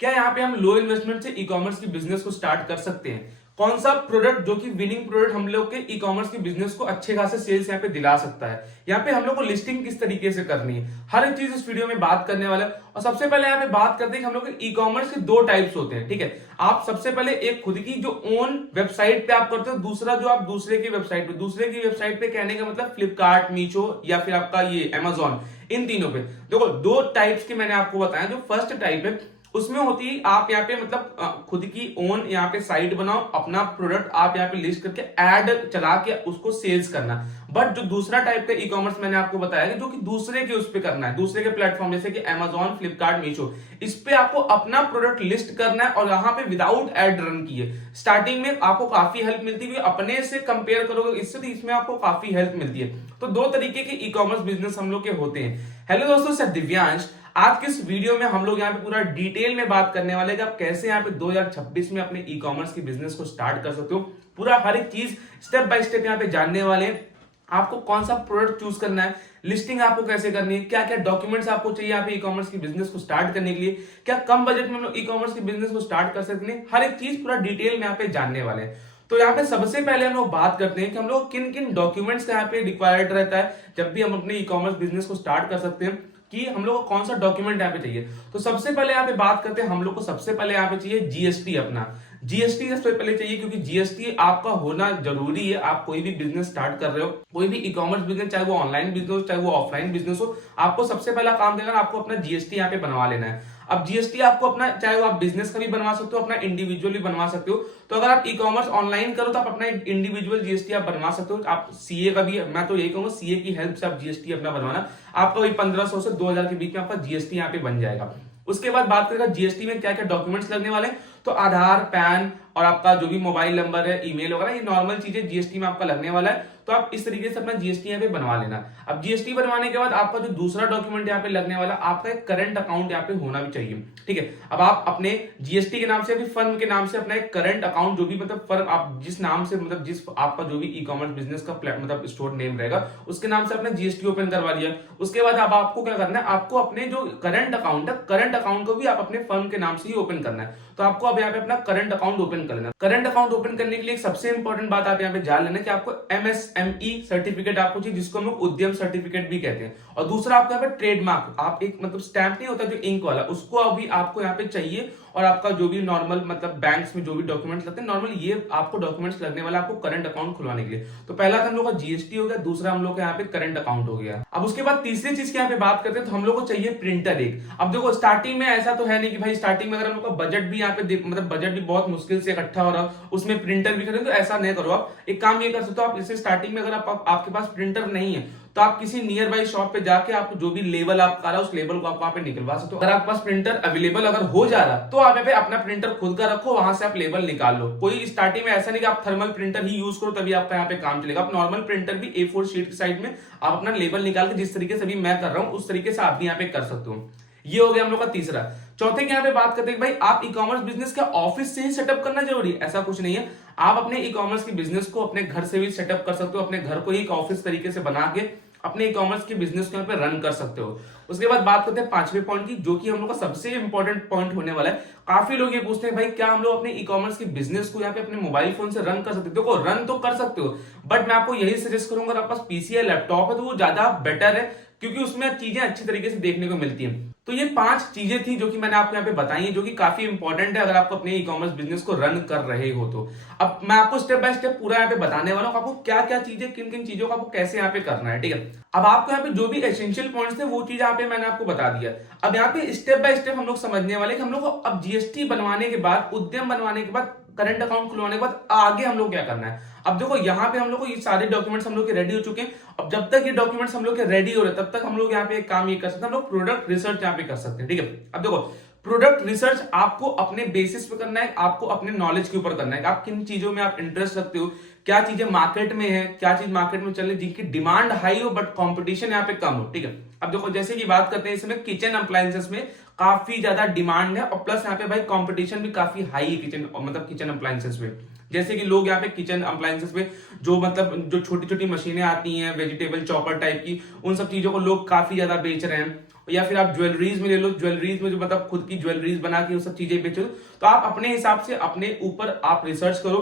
क्या यहाँ पे हम लो इन्वेस्टमेंट से ई कॉमर्स की बिजनेस को स्टार्ट कर सकते हैं? कौन सा प्रोडक्ट जो कि विनिंग प्रोडक्ट हम लोग के ई कॉमर्स की बिजनेस को अच्छे खासे सेल्स यहाँ पे दिला सकता है? यहाँ पे हम लोग को लिस्टिंग किस तरीके से करनी है, हर एक चीज इस वीडियो में बात करने वाला है। और सबसे पहले यहाँ पे बात करते हैं कि हम लोग के ई कॉमर्स के दो टाइप्स होते हैं, ठीक है। आप सबसे पहले एक खुद की जो ओन वेबसाइट पे आप करते हो, दूसरा जो आप दूसरे की वेबसाइट पे कहने का मतलब फ्लिपकार्ट, मीशो या फिर आपका ये अमेजोन, इन तीनों पे। देखो, दो टाइप्स के मैंने आपको बताया। जो फर्स्ट टाइप है उसमें होती है आप यहाँ पे मतलब खुद की ओन यहाँ पे साइट बनाओ, अपना प्रोडक्ट आप यहाँ पे लिस्ट करके ऐड चला के उसको सेल्स करना। बट जो दूसरा टाइप का ई कॉमर्स मैंने आपको बताया कि जो कि दूसरे के उस पे करना है, दूसरे के प्लेटफॉर्म जैसे कि अमेजोन, फ्लिपकार्ट, मीशो, इस पे आपको अपना प्रोडक्ट लिस्ट करना है और यहाँ पे विदाउट एड रन किए। स्टार्टिंग में आपको काफी हेल्प मिलती है, अपने से कंपेयर करोगे इससे तो इसमें आपको काफी हेल्प मिलती है। तो दो तरीके के ई कॉमर्स बिजनेस हम लोग के होते हैं। हेलो दोस्तों, सर दिव्यांश। आज के इस वीडियो में हम लोग यहाँ पे पूरा डिटेल में बात करने वाले हैं कि आप कैसे यहाँ पे 2026 में अपने ई कॉमर्स की बिजनेस को स्टार्ट कर सकते हो। पूरा हर एक चीज स्टेप बाय स्टेप यहाँ पे जानने वाले हैं। आपको कौन सा प्रोडक्ट चूज करना है, लिस्टिंग आपको कैसे करनी है, क्या क्या डॉक्यूमेंट्स आपको चाहिए यहाँ पे ई कॉमर्स की बिजनेस को स्टार्ट करने के लिए, क्या कम बजट में हम लोग ई कॉमर्स की बिजनेस को स्टार्ट कर सकते हैं, हर एक चीज पूरा डिटेल में यहाँ पे जानने वाले हैं। तो यहाँ पे सबसे पहले हम लोग बात करते हैं कि हम लोग किन किन डॉक्यूमेंट्स का यहाँ पे रिक्वायर्ड रहता है जब भी हम अपने ई कॉमर्स बिजनेस को स्टार्ट कर सकते हैं, कि हम लोग को कौन सा डॉक्यूमेंट यहाँ पे चाहिए। तो सबसे पहले यहाँ पे बात करते हैं, हम लोग को सबसे पहले यहाँ पे चाहिए जीएसटी। अपना जीएसटी सबसे पहले चाहिए, क्योंकि जीएसटी आपका होना जरूरी है। आप कोई भी बिजनेस स्टार्ट कर रहे हो, कोई भी ई कॉमर्स बिजनेस, चाहे वो ऑनलाइन बिजनेस हो चाहे वो ऑफलाइन बिजनेस हो, आपको सबसे पहला काम देना, आपको अपना जीएसटी यहाँ पे बनवा लेना है। अब जीएसटी आपको अपना, चाहे वो आप बिजनेस का भी बनवा सकते हो, अपना इंडिविजुअल भी बनवा सकते हो। तो अगर आप ई कॉमर्स ऑनलाइन करो तो आप अपना इंडिविजुअल जीएसटी आप बनवा सकते हो। आप सीए का भी, मैं तो यही कहूंगा सीए की हेल्प से आप जीएसटी अपना बनवाना। आपका वही 1500 से 2000 के बीच में आपका जीएसटी यहाँ पे बन जाएगा। उसके बाद बात करेगा जीएसटी में क्या क्या डॉक्यूमेंट्स लगने वाले हैं। तो आधार, पैन और आपका जो भी मोबाइल नंबर है, ईमेल वगैरह, ये नॉर्मल चीजें जीएसटी में आपका लगने वाला है। तो आप इस तरीके से अपना जीएसटी यहाँ पे बनवा लेना। अब जीएसटी बनवाने के बाद आपका जो दूसरा डॉक्यूमेंट यहाँ पे लगने वाला, आपका एक करंट अकाउंट यहाँ पे होना भी चाहिए, ठीक है। अब आप अपने जीएसटी के नाम से, अभी फर्म के नाम से अपना एक करंट अकाउंट, जो भी मतलब फर्म आप जिस नाम से, मतलब जिस आपका जो भी ई कॉमर्स बिजनेस का मतलब स्टोर नेम रहेगा, उसके नाम से अपना जीएसटी ओपन करवा लिया। उसके बाद अब आपको क्या करना है, आपको अपने जो करंट अकाउंट है, करंट अकाउंट को भी आप अपने फर्म के नाम से ही ओपन करना है। तो आपको अब यहाँ पे अपना करंट अकाउंट ओपन कर लेना। करंट अकाउंट ओपन करने के लिए सबसे इंपॉर्टेंट बात आप यहाँ पे जान लेना कि आपको एमएसएमई सर्टिफिकेट आपको चाहिए, जिसको हम लोग उद्यम सर्टिफिकेट भी कहते हैं। और दूसरा आपका यहाँ पे ट्रेडमार्क, आप एक मतलब स्टैंप नहीं होता जो इंक वाला, उसको अभी आपको यहाँ पे चाहिए। और आपका जो भी नॉर्मल मतलब बैंक्स में जो भी डॉक्यूमेंट्स लगते हैं, नॉर्मल ये आपको डॉक्यूमेंट्स लगने वाला आपको करंट अकाउंट खुलवाने के लिए। तो पहला हम लोग का जीएसटी हो गया, दूसरा हम लोग का यहाँ पे करंट अकाउंट हो गया। अब उसके बाद तीसरी चीज की यहाँ पे बात करते हैं, तो हम लोग को चाहिए प्रिंटर एक। अब देखो, स्टार्टिंग में ऐसा तो है नहीं कि भाई स्टार्टिंग में अगर हम लोग का बजट भी यहाँ पे मतलब बजट भी बहुत मुश्किल से इकट्ठा हो रहा, उसमें प्रिंटर भी खरीदो, तो ऐसा नहीं करो। आप एक काम ये कर सकते हो, आप इसे स्टार्टिंग में अगर आपके पास प्रिंटर नहीं है तो आप किसी नियर बाई शॉप पे जाके आप जो भी लेवल आपका रहा है उस लेवल को आप वहां पे निकलवा सकते हो। अगर आपके पास प्रिंटर अवेलेबल अगर हो जा रहा तो आप यहाँ पे अपना प्रिंटर खुद का रखो, वहां से आप लेवल निकाल लो। कोई स्टार्टिंग में ऐसा नहीं कि आप थर्मल प्रिंटर ही यूज करो तभी आपका यहाँ पे काम चलेगा। आप नॉर्मल प्रिंटर भी A4 शीट की साइड में आप अपना लेवल निकाल के, जिस तरीके से भी मैं कर रहा हूँ उस तरीके से आप भी यहाँ पे कर सकते हो। ये हो गया हम लोग का तीसरा। चौथे के यहाँ पे बात करते हैं कि भाई आप ई कॉमर्स बिजनेस का ऑफिस से ही सेटअप करना जरूरी है, ऐसा कुछ नहीं है। आप अपने ई कॉमर्स की बिजनेस को अपने घर से भी सेटअप कर सकते हो, अपने घर को ही एक ऑफिस तरीके से बना के अपने ई कॉमर्स की बिजनेस को यहाँ पे रन कर सकते हो। उसके बाद बात करते हैं पांचवें पॉइंट की, जो कि हम लोग का सबसे इंपॉर्टेंट पॉइंट होने वाला है। काफी लोग ये पूछते हैं भाई क्या हम लोग अपने ई कॉमर्स की बिजनेस को यहाँ पे अपने मोबाइल फोन से रन कर सकते हो? देखो, रन तो कर सकते हो, बट मैं आपको यही सजेस्ट करूंगा, अगर आपके पास पीसी या लैपटॉप है तो वो ज्यादा बेटर है, क्योंकि उसमें चीजें अच्छी तरीके से देखने को मिलती हैं। तो ये 5 चीजें थी जो कि मैंने आपको यहाँ पे बताई है, जो कि काफी इंपॉर्टेंट है अगर आपको अपने ई कॉमर्स बिजनेस को रन कर रहे हो तो। अब मैं आपको स्टेप बाय स्टेप पूरा यहाँ पे बताने वाला हूँ, आपको क्या क्या चीजें, किन किन चीजों का आपको कैसे यहाँ पे करना है, ठीक है। अब आपको यहाँ पे जो भी एसेंशियल पॉइंट्स थे वो चीज यहाँ पे मैंने आपको बता दिया। अब यहाँ पे स्टेप बाय स्टेप हम लोग समझने वाले कि हम लोग को अब जीएसटी बनवाने के बाद, उद्यम बनवाने के बाद, करंट अकाउंट खुलवाने के बाद आगे हम लोग क्या करना है। अब देखो, यहाँ पे हम लोग को ये सारे डॉक्यूमेंट्स हम लोग के रेडी हो चुके हैं। अब जब तक ये डॉक्यूमेंट्स हम लोग के रेडी हो रहे तब तक हम लोग यहाँ पे एक काम ये कर सकते हैं, हम लोग प्रोडक्ट रिसर्च यहाँ पे कर सकते हैं, ठीक है। अब देखो, प्रोडक्ट रिसर्च आपको अपने बेसिस पे करना है, आपको अपने नॉलेज के ऊपर करना है, आप किन चीजों में आप इंटरेस्ट रखते हो, क्या चीजें मार्केट में है, क्या चीज मार्केट में चल रही है, जिनकी डिमांड हाई हो बट कंपटीशन यहाँ पे कम हो, ठीक है। अब देखो, जैसे कि बात करते हैं इसमें किचन अप्लायंसेस में काफी ज्यादा डिमांड है, और प्लस यहाँ पे भाई कंपटीशन भी काफी हाई है किचन, मतलब किचन अप्लायंसेस में। जैसे कि लोग यहाँ पे किचन अप्लायंसेस में जो मतलब जो छोटी छोटी मशीनें आती हैं वेजिटेबल चॉपर टाइप की, उन सब चीजों को लोग काफी ज्यादा बेच रहे हैं। या फिर आप ज्वेलरीज में ले लो, ज्वेलरीज में जो मतलब खुद की ज्वेलरीज बना के वो सब चीजें बेचो। तो आप अपने हिसाब से अपने ऊपर आप रिसर्च करो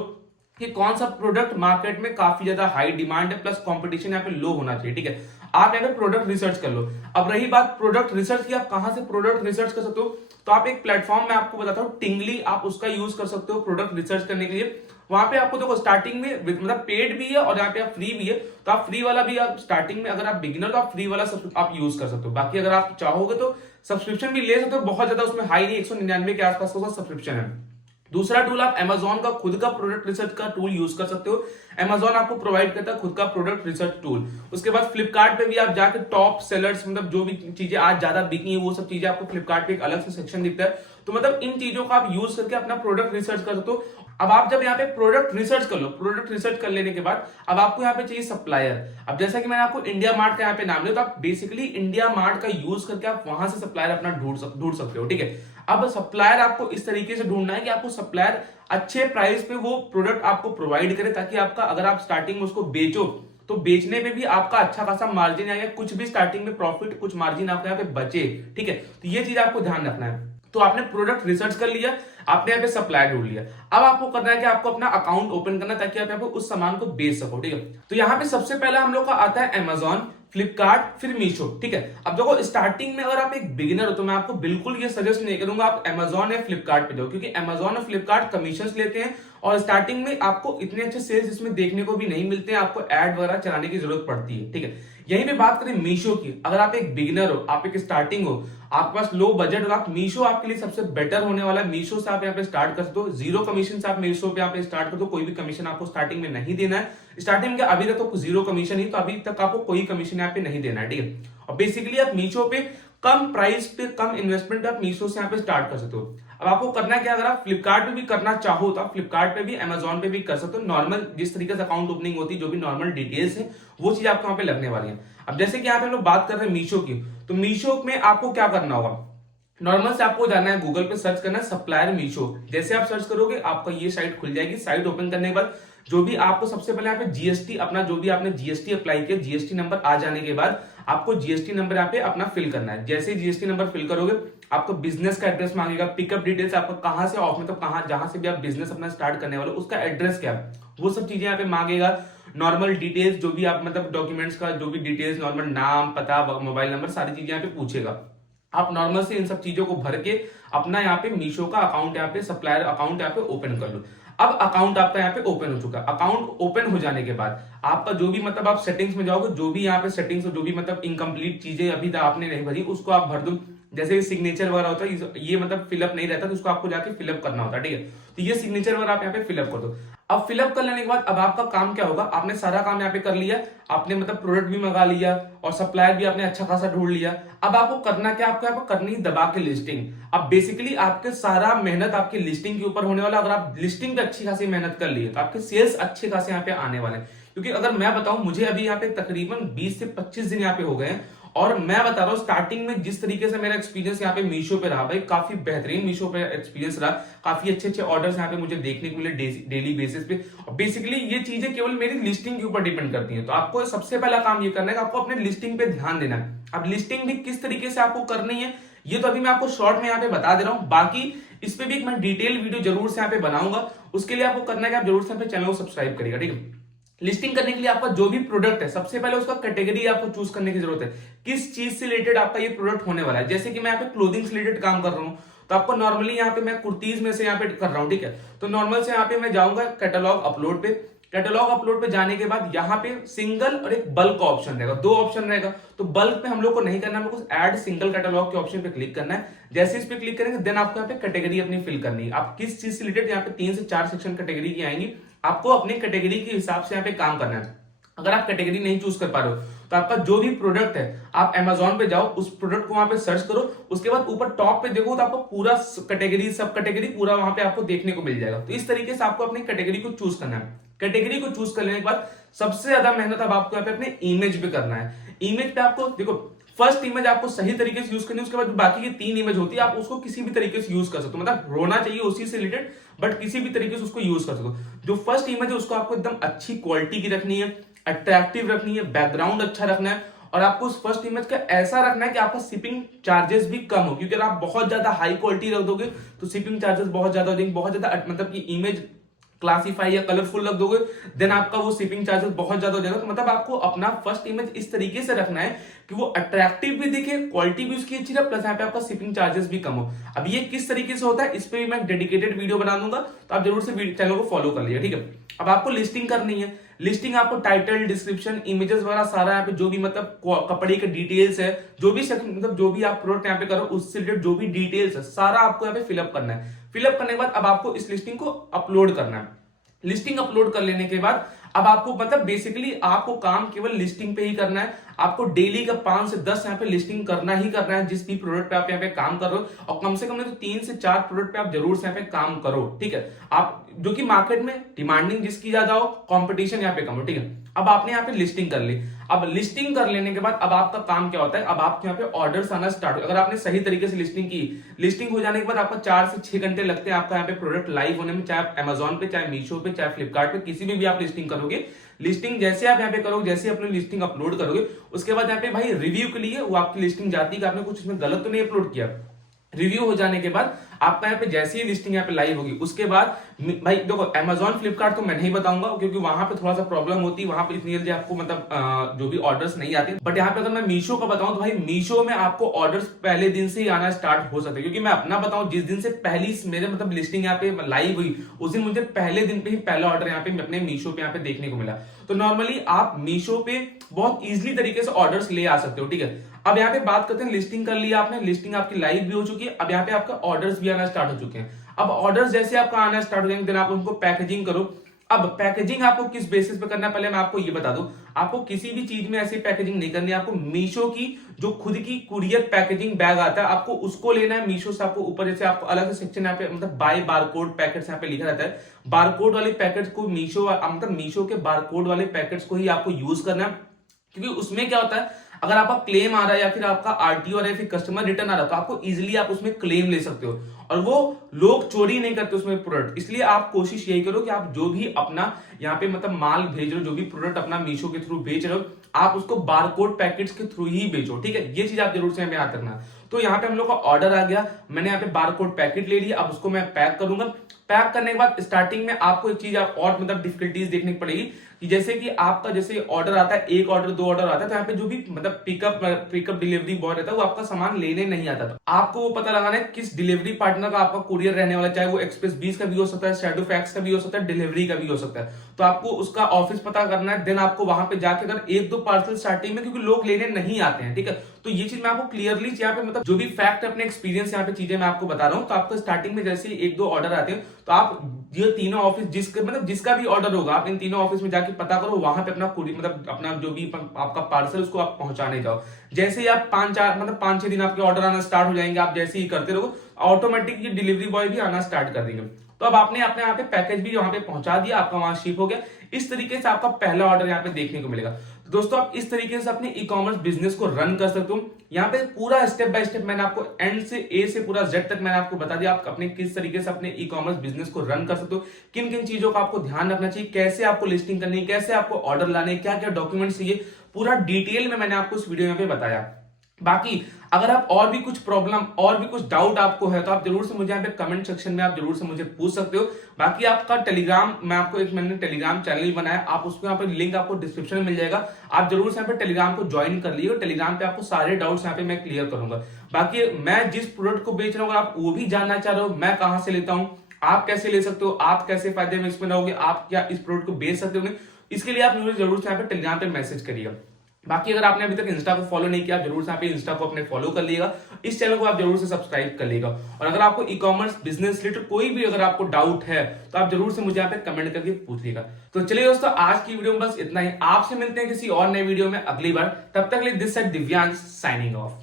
कि कौन सा प्रोडक्ट मार्केट में काफी ज्यादा हाई डिमांड है प्लस कंपटीशन यहाँ पे लो होना चाहिए, ठीक है। आप यहाँ पे प्रोडक्ट रिसर्च कर लो। अब रही बात प्रोडक्ट रिसर्च की, आप कहां से प्रोडक्ट रिसर्च कर सकते हो, तो आप एक प्लेटफॉर्म में आपको बताता हूँ, टिंगली, आप उसका यूज कर सकते हो प्रोडक्ट रिसर्च करने के लिए। वहां पे आपको देखो स्टार्टिंग में मतलब पेड भी है और यहाँ पे आप फ्री भी है, तो आप फ्री वाला भी, आप स्टार्टिंग में अगर आप बिगिनर तो आप फ्री वाला आप यूज कर सकते हो। बाकी अगर आप चाहोगे तो सब्सक्रिप्शन भी ले सकते हो, बहुत ज्यादा उसमें हाई नहीं, 199 के आसपास का सब्सक्रिप्शन है। दूसरा टूल, आप Amazon का खुद का प्रोडक्ट रिसर्च का टूल यूज कर सकते हो। Amazon आपको प्रोवाइड करता है खुद का प्रोडक्ट रिसर्च टूल। उसके बाद फ्लिपकार्ट पे भी आप जाके टॉप सेलर्स, मतलब जो भी चीजें आज ज्यादा बिकी है वो सब चीजें आपको फ्लिपकार्ट पे एक अलग से सेक्शन दिखता है। तो मतलब इन चीजों का आप यूज करके अपना प्रोडक्ट रिसर्च कर सकते हो। अब आप जब यहाँ पे प्रोडक्ट रिसर्च कर लो, प्रोडक्ट रिसर्च कर लेने के बाद अब आपको यहाँ पे चाहिए सप्लायर। अब जैसा कि मैंने आपको इंडिया मार्ट का यहाँ पे नाम लिया, तो आप बेसिकली इंडिया मार्ट का यूज करके आप वहां से सप्लायर अपना ढूंढ सकते हो, ठीक है। अब सप्लायर आपको इस तरीके से ढूंढना है कि आपको सप्लायर अच्छे प्राइस पे वो प्रोडक्ट आपको प्रोवाइड करे, ताकि आपका अगर आप स्टार्टिंग में उसको बेचो तो बेचने पे भी आपका अच्छा खासा मार्जिन आएगा, कुछ भी स्टार्टिंग में प्रॉफिट, कुछ मार्जिन आपको यहाँ पे बचे, ठीक है। तो ये चीज आपको ध्यान रखना है। तो आपने प्रोडक्ट रिसर्च कर लिया, आपने यहाँ पे सप्लायर ढूंढ लिया। अब आपको करना है कि आपको अपना अकाउंट ओपन करना, ताकि आप यहाँ पे उस सामान को बेच सको, ठीक है। तो यहाँ पे सबसे पहला हम लोग का आता है Amazon, फ्लिपकार्ट, फिर मीशो, ठीक है। अब देखो स्टार्टिंग में अगर आप एक बिगिनर हो तो मैं आपको बिल्कुल ये सजेस्ट नहीं करूंगा आप Amazon या फ्लिपकार्ट पे जाओ, क्योंकि Amazon और फ्लिपकार्ट कमीशन लेते हैं और स्टार्टिंग में आपको इतने अच्छे सेल्स इसमें देखने को भी नहीं मिलते हैं, आपको एड वगैरह चलाने की जरूरत पड़ती है, ठीक है। यहीं पे बात करें मीशो की, अगर आप एक बिगिनर हो, आप एक स्टार्टिंग हो, आपके पास लो बजट हो, आप मीशो आपके लिए सबसे बेटर होने वाला है। मीशो से आप यहाँ पे स्टार्ट कर दो, जीरो कमीशन से आप मीशो पे यहाँ पे स्टार्ट कर दो, कोई भी कमीशन आपको स्टार्टिंग में नहीं देना है। स्टार्टिंग में अभी तक तो जीरो कमीशन ही, तो अभी तक आपको कोई कमीशन यहाँ पे नहीं देना है, ठीक है। और बेसिकली आप मीशो पे कम प्राइस पे कम इन्वेस्टमेंट आप मीशो से यहाँ पे स्टार्ट कर सकते हो। अब आपको करना क्या, अगर आप फ्लिपकार्ट पे भी करना चाहो तो आप फ्लिपकार्ट पे भी Amazon पे भी कर सकते हो। नॉर्मल जिस तरीके से अकाउंट ओपनिंग होती है, जो भी नॉर्मल डिटेल्स है वो चीज आपको यहाँ पे लगने वाली है। अब जैसे कि यहाँ पे हम लोग बात कर रहे हैं मीशो की, तो मीशो में आपको क्या करना होगा, नॉर्मल से आपको जाना है गूगल पे, सर्च करना है सप्लायर मीशो। जैसे आप सर्च करोगे आपका ये साइट खुल जाएगी। साइट ओपन करने के बाद जो भी आपको सबसे पहले यहाँ पे जीएसटी, अपना जो भी आपने जीएसटी अप्लाई किया, जीएसटी नंबर आ जाने के बाद आपको जीएसटी नंबर यहाँ पे अपना फिल करना है। जैसे जीएसटी नंबर फिल करोगे आपको बिजनेस का एड्रेस मांगेगा, पिकअप डिटेल्स, आपका कहां से ऑफ, मतलब कहां जहां से भी आप बिजनेस अपना स्टार्ट करने वाले उसका एड्रेस क्या है, वो सब चीजें यहाँ पे मांगेगा। नॉर्मल डिटेल्स जो भी आप मतलब डॉक्यूमेंट्स का जो भी डिटेल्स, नॉर्मल नाम, पता, मोबाइल नंबर, सारी चीजें यहाँ पे पूछेगा। आप नॉर्मल से इन सब चीजों को भर के अपना यहाँ पे मीशो का अकाउंट, यहाँ पे सप्लायर अकाउंट यहाँ पे ओपन कर लो। अब अकाउंट आपका यहाँ पे ओपन हो चुका है। अकाउंट ओपन हो जाने के बाद आपका जो भी मतलब आप सेटिंग्स में जाओगे, जो भी यहाँ पे सेटिंग्स, जो भी मतलब इनकम्प्लीट चीजें अभी तक आपने नहीं भरी उसको आप भर दो। जैसे सिग्नेचर वगैरह होता है, ये मतलब फिलअप नहीं रहता तो उसको आपको जाके फिलअप करना होता है, ठीक है। तो ये सिग्नेचर वगैरह आप यहाँ पे फिलअप कर दो। अब फिलअप कर लेने के बाद अब आपका काम क्या होगा, आपने सारा काम यहाँ पे कर लिया, आपने मतलब प्रोडक्ट भी मंगा लिया और सप्लायर भी आपने अच्छा खासा ढूंढ लिया। अब आपको करना क्या, आपको यहाँ पे करनी दबा के लिस्टिंग। अब बेसिकली आपके सारा मेहनत आपकी लिस्टिंग के ऊपर होने वाला। अगर आप लिस्टिंग पे अच्छी खासी मेहनत कर ली तो आपके सेल्स अच्छे खासे यहाँ पे आने वाले हैं। क्योंकि अगर मैं बताऊं, मुझे अभी यहाँ पे तकरीबन 20 से 25 दिन यहाँ पे हो गए हैं और मैं बता रहा हूँ स्टार्टिंग में जिस तरीके से मेरा एक्सपीरियंस यहाँ पे मीशो पे रहा, भाई काफी बेहतरीन मीशो पे एक्सपीरियंस रहा। काफी अच्छे अच्छे ऑर्डर्स यहाँ पे मुझे देखने को मिले डेली बेसिस पे। और बेसिकली ये चीजें केवल मेरी लिस्टिंग के ऊपर डिपेंड करती है। तो आपको सबसे पहला काम ये करना है कि आपको अपने लिस्टिंग पे ध्यान देना है। अब लिस्टिंग भी किस तरीके से आपको करनी है ये तो अभी मैं आपको शॉर्ट में यहाँ पे बता दे रहा हूँ, बाकी इस पे भी एक मैं डिटेल वीडियो जरूर से यहाँ पे बनाऊंगा। उसके लिए आपको करना है कि आप जरूर से यहाँ पे चैनल को सब्सक्राइब करिएगा, ठीक है। लिस्टिंग करने के लिए आपका जो भी प्रोडक्ट है सबसे पहले उसका कैटेगरी आपको चूज करने की जरूरत है, किस चीज से रिलेटेड आपका ये प्रोडक्ट होने वाला है। जैसे कि मैं यहाँ पे क्लोथिंग से रिलेटेड काम कर रहा हूँ तो आपको नॉर्मली यहाँ पे मैं कुर्तीज में से यहाँ पे कर रहा हूँ, ठीक है। तो नॉर्मल से यहाँ पे मैं जाऊंगा कैटलॉग अपलोड पे। कैटलॉग अपलोड पे जाने के बाद यहाँ पे सिंगल और एक बल्क का ऑप्शन रहेगा, दो ऑप्शन रहेगा। तो बल्क पे हम लोग को नहीं करना, हम लोग को ऐड सिंगल कैटलॉग के ऑप्शन पे क्लिक करना है। जैसे इस पे क्लिक करेंगे देन आपको यहाँ पे कैटेगरी अपनी फिल करनी है। आप किस चीज से रिलेटेड, यहाँ पे 3 से 4 सेक्शन कैटेगरी की आएंगी, आपको अपनी कैटेगरी के हिसाब से यहाँ पे काम करना है। अगर आप कैटेगरी नहीं चूज कर पा रहे हो तो आपका जो भी प्रोडक्ट है आप Amazon पे जाओ, उस प्रोडक्ट को वहां पे सर्च करो, उसके बाद ऊपर टॉप पे देखो तो आपको पूरा कैटेगरी, सब कैटेगरी पूरा वहां पे आपको देखने को मिल जाएगा। तो इस तरीके से आपको अपनी कैटेगरी को चूज करना है। कैटेगरी को चूज कर लेने के बाद सबसे ज्यादा मेहनत अब आपको यहाँ पे अपने इमेज पे करना है। इमेज पे आपको देखो, फर्स्ट इमेज आपको सही तरीके से यूज करनी है, उसके बाद बाकी की 3 इमेज होती है आप उसको किसी भी तरीके से यूज कर सकते हो, मतलब होना चाहिए उसी से रिलेटेड, बट किसी भी तरीके से उसको यूज कर सकते हो। जो फर्स्ट इमेज है उसको आपको एकदम अच्छी क्वालिटी की रखनी है, अट्रैक्टिव रखनी है, बैकग्राउंड अच्छा रखना है और आपको उस फर्स्ट इमेज का ऐसा रखना है कि आपका शिपिंग चार्जेस भी कम हो, क्योंकि अगर आप बहुत ज्यादा हाई क्वालिटी रख दोगे तो शिपिंग चार्जेस बहुत ज्यादा हो जाएंगे, बहुत ज्यादा मतलब कि इमेज क्लासीफाई या कलरफुल रख दोगे देन आपका वो शिपिंग चार्जेस बहुत ज्यादा हो जाएगा। तो मतलब आपको अपना फर्स्ट इमेज इस तरीके से रखना है कि वो अट्रैक्टिव भी दिखे, क्वालिटी भी उसकी अच्छी रहे, प्लस यहाँ पे आपका शिपिंग चार्जेस भी कम हो। अब ये किस तरीके से होता है इस पे भी मैं डेडिकेटेड वीडियो बना दूंगा, तो आप जरूर से चैनल को फॉलो कर लिया, ठीक है। अब आपको लिस्टिंग करनी है, लिस्टिंग आपको टाइटल, डिस्क्रिप्शन, इमेजेस वगैरह सारा यहाँ पे जो भी मतलब कपड़े के डिटेल्स है, जो भी मतलब जो भी आप प्रोडक्ट यहाँ पे करो उससे रिलेटेड जो भी डिटेल्स है सारा आपको यहाँ पे फिलअप करना है। फिलअप करने के बाद अब आपको इस लिस्टिंग को अपलोड करना है। लिस्टिंग अपलोड कर लेने के बाद अब आपको मतलब बेसिकली आपको काम केवल लिस्टिंग पे ही करना है। आपको डेली का 5 से 10 यहाँ पे लिस्टिंग करना ही करना है जिस भी प्रोडक्ट पे आप यहाँ पे काम कर रहे हो, और कम से कम नहीं तो 3 से 4 प्रोडक्ट पे आप जरूर से यहाँ पे काम करो, ठीक है। आप जो कि मार्केट में डिमांडिंग जिसकी ज्यादा हो, कंपटीशन यहाँ पे कम हो, ठीक है। अब आपने यहाँ पे लिस्टिंग कर ली। अब लिस्टिंग कर लेने के बाद अब आपका काम क्या होता है, अब आपके यहाँ पे ऑर्डर्स आना स्टार्ट हो। अगर आपने सही तरीके से लिस्टिंग की, लिस्टिंग हो जाने के बाद आपका 4 से 6 घंटे लगते हैं आपका यहाँ पे प्रोडक्ट लाइव होने में, चाहे अमेजोन पे, चाहे मीशो पे, चाहे फ्लिपकार्ट पे, किसी भी आप लिस्टिंग करोगे। लिस्टिंग जैसे आप यहाँ पे करोगे, जैसे अपनी लिस्टिंग अपलोड करोगे, उसके बाद यहाँ पे भाई रिव्यू के लिए वो आपकी लिस्टिंग जाती है कि आपने कुछ इसमें गलत तो नहीं अपलोड किया। रिव्यू हो जाने के बाद आपका यहाँ पे जैसे ही लिस्टिंग यहाँ पे लाइव होगी उसके बाद भाई देखो अमेजॉन फ्लिपकार्ट तो मैं नहीं बताऊंगा क्योंकि वहां पे थोड़ा सा प्रॉब्लम होती है, वहां पे इतनी जल्दी आपको मतलब जो भी ऑर्डर्स नहीं आते। बट यहाँ पे अगर मैं मीशो का बताऊं तो भाई मीशो में आपको ऑर्डर्स पहले दिन से ही आना स्टार्ट हो सकते हैं, क्योंकि मैं अपना बताऊं जिस दिन से पहली मेरे मतलब लिस्टिंग यहाँ पे लाइव हुई उस दिन मुझे पहले दिन पे ही पहला ऑर्डर यहाँ पे अपने मीशो पे यहाँ पे देखने को मिला। तो नॉर्मली आप मीशो पे बहुत इजीली तरीके से ऑर्डर्स ले आ सकते हो, ठीक है। अब यहाँ पे बात करते हैं, लिस्टिंग कर लिया आपने, लिस्टिंग आपकी लाइव भी हो चुकी है, अब यहाँ पे आपका ऑर्डर्स भी आना स्टार्ट हो चुके हैं। अब ऑर्डर्स जैसे आपका आना स्टार्ट हो जाएंगे देन आप उनको पैकेजिंग करो। अब पैकेजिंग आपको किस बेसिस पे करना है पहले मैं आपको ये बता दूं, आपको किसी भी चीज में ऐसी पैकेजिंग नहीं करनी है। आपको मीशो की जो खुद की कुरियर पैकेजिंग बैग आता है आपको उसको लेना है। मीशो से आपको ऊपर जैसे आपको अलग से सेक्शन यहाँ पे मतलब बाय बारकोड पैकेट्स यहाँ पे लिखा रहता है, बारकोड वाले पैकेट्स को मीशो मतलब मीशो के बारकोड वाले पैकेट्स को ही आपको यूज करना है, क्योंकि उसमें क्या होता है अगर आपका क्लेम आ रहा है या फिर आपका आरटीओ आ रहा है फिर कस्टमर रिटर्न आ रहा है तो आपको इजीली आप उसमें क्लेम ले सकते हो, और वो लोग चोरी नहीं करते उसमें प्रोडक्ट। इसलिए आप कोशिश यही करो कि आप जो भी अपना यहाँ पे मतलब माल भेज रहे हो, जो भी प्रोडक्ट अपना मीशो के थ्रू भेज रहे हो, आप उसको बारकोड पैकेट्स के थ्रू ही भेजो, ठीक है। ये चीज आप जरूर से याद रखना। तो यहाँ पे हम लोग का ऑर्डर आ गया, मैंने यहाँ पे बारकोड पैकेट ले लिया, अब उसको मैं पैक करूंगा। पैक करने के बाद स्टार्टिंग में आपको एक चीज आप और मतलब डिफिकल्टीज देखने पड़ेगी कि जैसे कि आपका जैसे ऑर्डर आता है, एक ऑर्डर 2 ऑर्डर आता है, तो यहाँ पे जो भी मतलब पिकअप डिलीवरी बॉय रहता है वो आपका सामान लेने नहीं आता। तो आपको वो पता लगाना है किस डिलीवरी पार्टनर का आपका कुरियर रहने वाला, चाहे वो एक्सप्रेस 20 का भी हो सकता है, शैडो फैक्स का भी हो सकता है, डिलीवरी का भी हो सकता है। तो आपको उसका ऑफिस पता करना है, देन आपको वहां पे जाके अगर 1-2 पार्सल स्टार्टिंग में, क्योंकि लोग लेने नहीं आते हैं, ठीक है। तो ये चीज मैं आपको क्लियरली यहाँ पे मतलब जो भी फैक्ट अपने एक्सपीरियंस यहाँ पे चीजें मैं आपको बता रहा हूँ। तो आपको स्टार्टिंग में जैसे 1-2 ऑर्डर आते हैं तो आप ये तीनों ऑफिस जिसका भी ऑर्डर होगा आप इन तीनों ऑफिस में जाके पता करो, वहां पे अपना मतलब अपना जो भी आपका पार्सल उसको आप पहुंचाने जाओ। जैसे ही आप 5-6 दिन आपके ऑर्डर आना स्टार्ट हो जाएंगे, आप जैसे ही करते रहो ऑटोमेटिक ये डिलीवरी बॉय भी आना स्टार्ट कर देंगे। तो अब आपने अपने यहाँ पे पैकेज भी वहां पे पहुंचा दिया, आपका वहां शिप हो गया। इस तरीके से आपका पहला ऑर्डर यहाँ पे देखने को मिलेगा। तो दोस्तों आप इस तरीके से अपने ई कॉमर्स बिजनेस को रन कर सकते हो। यहाँ पे पूरा स्टेप बाय स्टेप मैंने आपको एंड से ए से पूरा जेड तक मैंने आपको बता दिया, आप अपने किस तरीके से अपने ई कॉमर्स बिजनेस को रन कर सकते हो, किन किन चीजों का आपको ध्यान रखना चाहिए, कैसे आपको लिस्टिंग करनी है, कैसे आपको ऑर्डर लाने, क्या क्या डॉक्यूमेंट चाहिए, पूरा डिटेल में मैंने आपको इस वीडियो में बताया। बाकी अगर आप और भी कुछ प्रॉब्लम और भी कुछ डाउट आपको है तो आप जरूर से मुझे यहाँ पे कमेंट सेक्शन में आप जरूर से मुझे पूछ सकते हो। बाकी आपका टेलीग्राम मैं आपको मैंने टेलीग्राम चैनल बनाया, आप उसको यहाँ पे लिंक आपको डिस्क्रिप्शन में मिल जाएगा, आप जरूर से यहाँ पे टेलीग्राम को ज्वाइन कर लीजिए। टेलीग्राम पे आपको सारे डाउट्स यहाँ पे मैं क्लियर करूंगा। बाकी मैं जिस प्रोडक्ट को बेच रहा हूँ आप वो भी जानना चाह रहे हो मैं कहाँ से लेता हूँ, आप कैसे ले सकते हो, आप कैसे फायदे में इसमें रहोगे, आप क्या इस प्रोडक्ट को बेच सकते हो, इसके लिए आप मुझे जरूर से यहाँ पे टेलीग्राम पे मैसेज करिएगा। बाकी अगर आपने अभी तक इंस्टा को फॉलो नहीं किया जरूर से यहाँ पे इंस्टा को अपने फॉलो कर लीजिएगा, इस चैनल को आप जरूर से सब्सक्राइब कर लीजिएगा। और अगर आपको ई कॉमर्स बिजनेस रिलेटेड कोई भी अगर आपको डाउट है तो आप जरूर से मुझे यहाँ पे कमेंट करके पूछ लीजिएगा। तो चलिए दोस्तों आज की वीडियो में बस इतना ही, आपसे मिलते हैं किसी और नए वीडियो में अगली बार, तब तक के लिए this side Divyansh signing off.